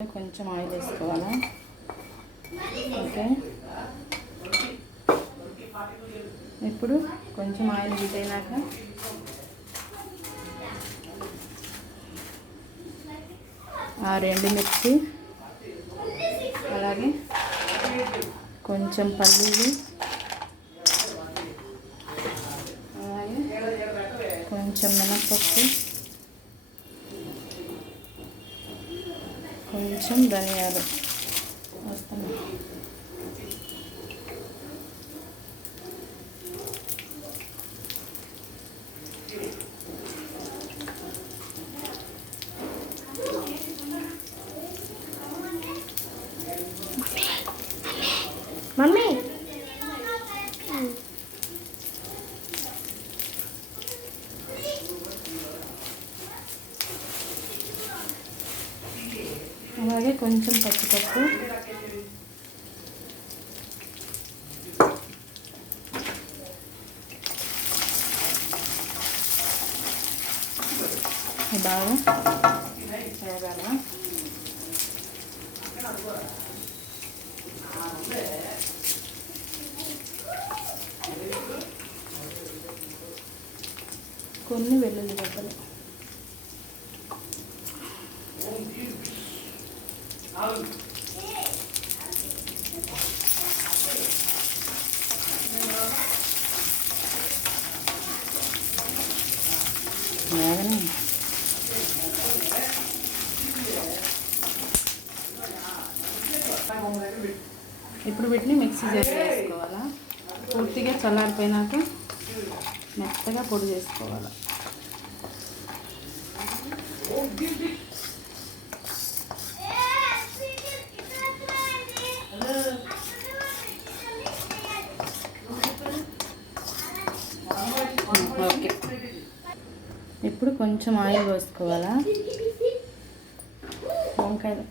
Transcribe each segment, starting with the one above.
కొంచెం ఆయిల్ వేసుకోవాలా. ఓకే, ఇప్పుడు కొంచెం ఆయిల్ హీట్ అయినాక ఆ 2 మిర్చి, అలాగే కొంచెం పల్లీలు, అలాగే కొంచెం మినప్పప్పు, కొంచెం ధనియాలు వస్తున్నాయి. మమ్మీ అలాగే కొంచెం పచ్చిపప్పు, బాగా వేగాల. కొన్ని వెల్లుల్లి గడ్డలు, వేగనే. ఇప్పుడు వీటిని మిక్సీ చేసి వేసుకోవాలా. పూర్తిగా చల్లారిపోయినాక మెత్తగా పొడి చేసుకోవాలి. ఓకే, ఇప్పుడు కొంచెం ఆయిల్ పోసుకోవాలా. వంకాయలు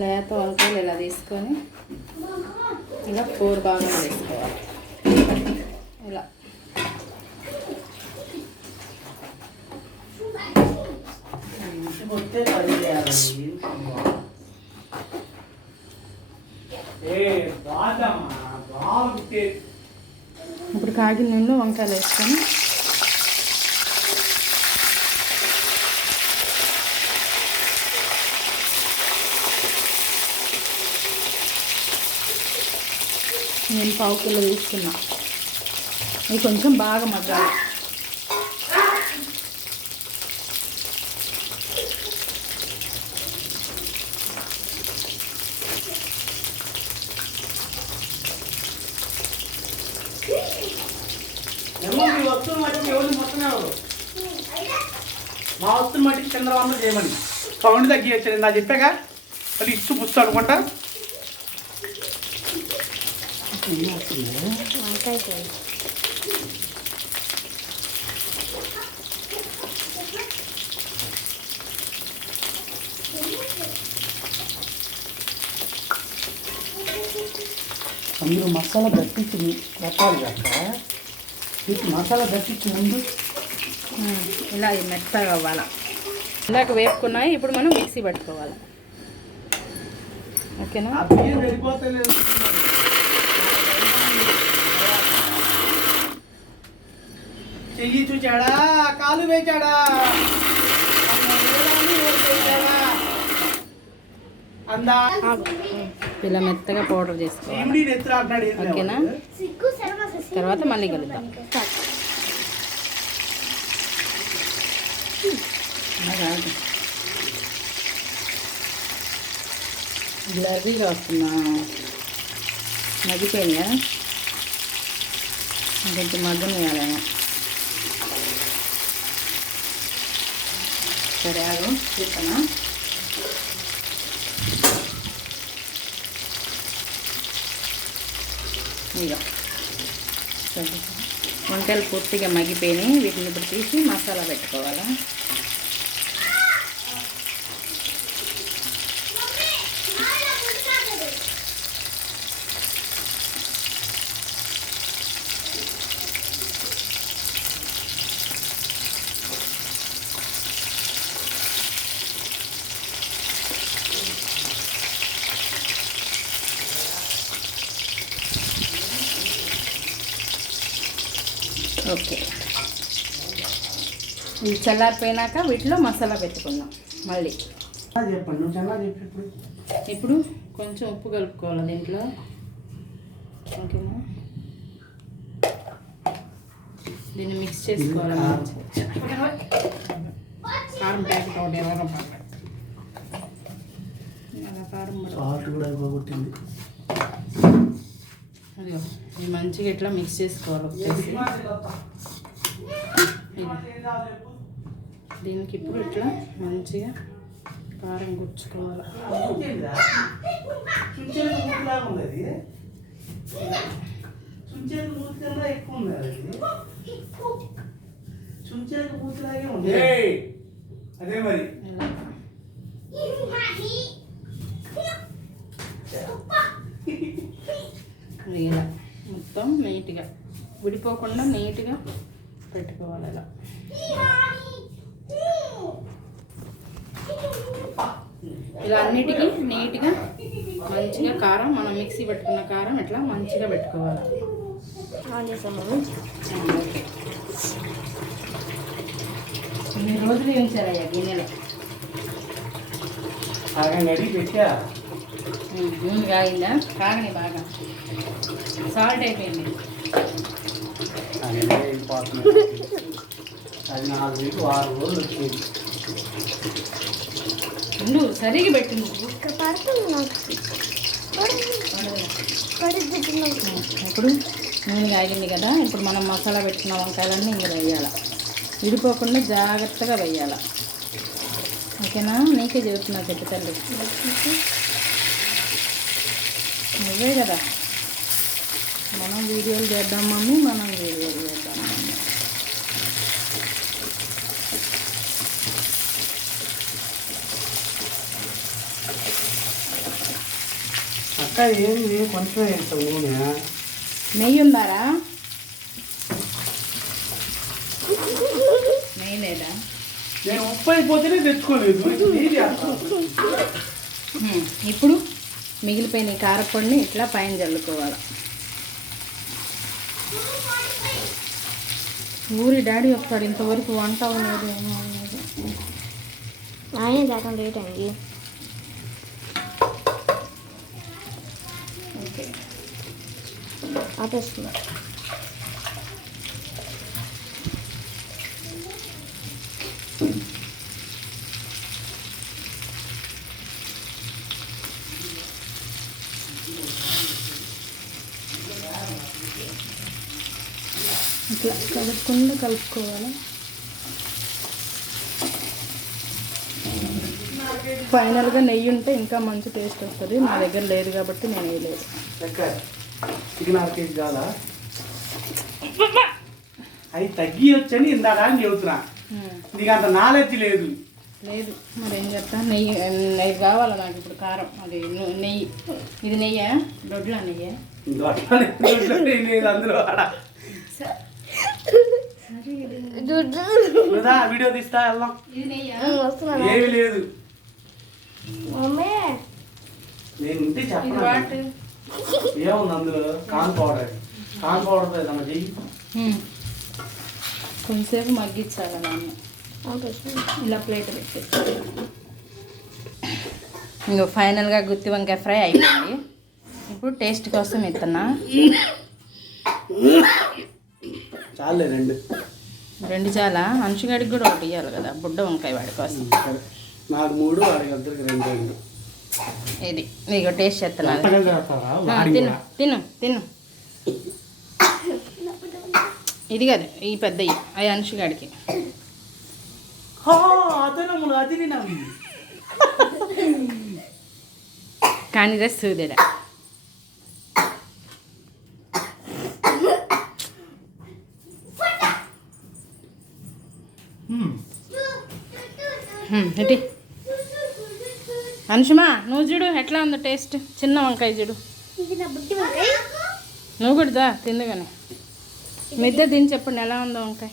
లేత వంకాయలు ఇలా తీసుకొని ఇలా 4 భాగాలు వేసుకోవాలి. ఇలా ఇప్పుడు కాగిన నీళ్ళు వంకాయలు వేసుకొని నేను 1/2 కిలో తీసుకున్నా. ఇది కొంచెం బాగా మగ్గాలి. వస్తువులు మట్టి ఎవరు మొత్తమే మా వస్తువులు మట్టి చంద్రబాబు చేయమని సౌండ్ తగ్గించండి. నా చెప్పాక అది ఇచ్చు పుస్తు అనుకుంటా. అందులో మసాలా దట్టించి పెట్టాలి కాక వీటి మసాలా దట్టించి ముందు ఇలా మెత్తగా అవ్వాలి. ఇందాక వేపుకున్నాయి, ఇప్పుడు మనం మిక్సీ పట్టుకోవాలి. ఓకేనా? చెయ్యి చూచాడా, కాలు వేచాడా, అందా ఇలా మెత్తగా పౌడర్ చేసుకోవాలి. ఓకేనా? తర్వాత మళ్ళీ కలుద్దాం. బ్లర్రీగా వస్తున్నా, మగ్గిపోయిందా? ఇంకొంచెం మగ్గన వేయాలేమో. సరే ఆగు, చూస్తానా? ఇక వంకాయలు పూర్తిగా మగ్గిపోయినాయి. వీటిని ఇప్పుడు తీసి మసాలా పెట్టుకోవాలా. ఓకే, ఇది చల్లారిపోయినాక వీటిలో మసాలా పెట్టుకుందాం మళ్ళీ. చెప్పండి, నువ్వు చాలా చెప్పి ఇప్పుడు కొంచెం ఉప్పు కలుపుకోవాలి దీంట్లో. ఓకేనా, దీన్ని మిక్స్ చేసుకోవాలి మంచిగా. కారం ప్యాకెట్ ఒకటి 20 రూపాయలు. కారం సాల్ట్ కూడా అయిపోగొట్టింది. అదిగో ఇది మంచిగా ఇట్లా మిక్స్ చేసుకోవాలి. వచ్చేసి దీనికి ఇప్పుడు ఇట్లా మంచిగా కారం గుచ్చుకోవాలి. అదే మరి ఇలా మొత్తం నీట్గా విడిపోకుండా నీట్గా పెట్టుకోవాలి. ఇలా ఇలా అన్నిటికీ నీట్గా మంచిగా కారం, మనం మిక్సీ పెట్టుకున్న కారం ఇట్లా మంచిగా పెట్టుకోవాలి. ఇన్ని రోజులు ఉంచారయ్యా గిన్నెలో. పెట్టా నూనె కాగిందా? కాగని బాగా సాల్ట్ అయిపోయింది. అది 4 వీకు 6 రోజులు వచ్చేది. నువ్వు సరిగా పెట్టు. నువ్వు ఇప్పుడు నూనె కాగింది కదా, ఇప్పుడు మనం మసాలా పెట్టుకున్న వంకాయలన్నీ ఇందులో వేయాలి. విడిపోకుండా జాగ్రత్తగా వేయాలి. ఓకేనా, నీకే చెబుతున్నా, చెప్పు తల్లి. నువ్వే కదా, మనం వీడియోలు చేద్దాం మమ్మీ, మనం వీడియోలు చేద్దాం మమ్మీ. అక్క ఏంది కొంచెం వేస్తావు నూనె? నెయ్యి ఉందారా? నెయ్యి లేదా? నేను ఉప్పు అయిపోతేనే తెచ్చుకోలేదు. ఇప్పుడు మిగిలిపోయిన కారపొడిని ఇట్లా పైన చల్లుకోవాలి. ఊరి డాడీ వస్తాడు, ఇంతవరకు వంట అవ్వలేదు, ఏమో అవ్వలేదు. ఆయన దాకా లేట్ అయింది. ఓకే, ఆపేస్తున్నా. ఇట్లా కలుపుకుండా కలుపుకోవాలి. ఫైనల్గా నెయ్యి ఉంటే ఇంకా మంచి టేస్ట్ వస్తుంది. నా దగ్గర లేదు కాబట్టి నేను వేయలేదు. చికెన్ 6 కేజీ కాదా? అవి తగ్గి వచ్చని ఇందాక చెబుతున్నా. నీకు అంత నాలెడ్జ్ లేదు. లేదు మరి ఏం చెప్తా. నెయ్యి నెయ్యి కావాలి నాకు ఇప్పుడు. కారం అది నెయ్యి. ఇది నెయ్యా? దొడ్ల నెయ్యా? లేదు అందులో. వీడియో తీస్తా వెళ్దాం. ఇది నెయ్యా? ఏమి లేదు. మమ్మీ నేను ఉంటే ఇది చెప్పను. వాట్? ఏముంది అందులో? Corn powder. కార్న్ పౌడర్తో ఏదన్నా చెయ్యి. కొంచెంసేపు మగ్గించాలి నన్ను. ఇలా ప్లేట్ పెట్టేసి ఇంకా ఫైనల్గా గుత్తి వంకాయ ఫ్రై అయిపోయింది. ఇప్పుడు టేస్ట్ కోసం ఇస్తున్నా. చాలే 2 చాలా. అంచుగాడికి కూడా ఒకటి ఇవ్వాలి కదా, బుడ్డ వంకాయ వాడి కోసం. నాకు 3, వాడికి అందరికి 2. ఇది నీకు టేస్ట్ చేస్తున్నా. తిను తిను తిను. ఇది కదా ఈ పెద్దవి, అవి అంచుగాడికి. అది కానీ రే సూదేడా. ఏంటి అనుషమా, నువ్వు చూడు ఎట్లా ఉందో టేస్ట్. చిన్న వంకాయ చూడు. నువ్వు కూడా దా తిందుగానే. మీ ఇద్దరు తిని చెప్పండి ఎలా ఉందో వంకాయ.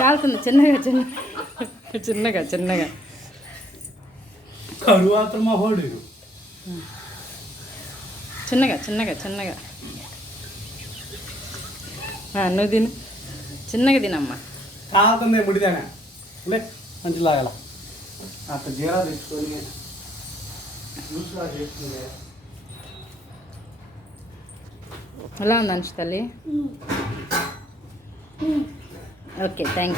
కాలుతుంది చిన్నగా చిన్నగా చిన్నగా చిన్నగా. కరువాత మహోడు చిన్నగా చిన్నగా చిన్నగా. నువ్వు తిను, చిన్నగా తినమ్మా. కాలుతుంది ముడిదానే లే మంచి లాగాల అక్కడ జీరా తెచ్చుకొని జ్యూస్లా చేసుకుంటే ఎలా ఉంది అనుష్ తల్లి? Okay, thank you.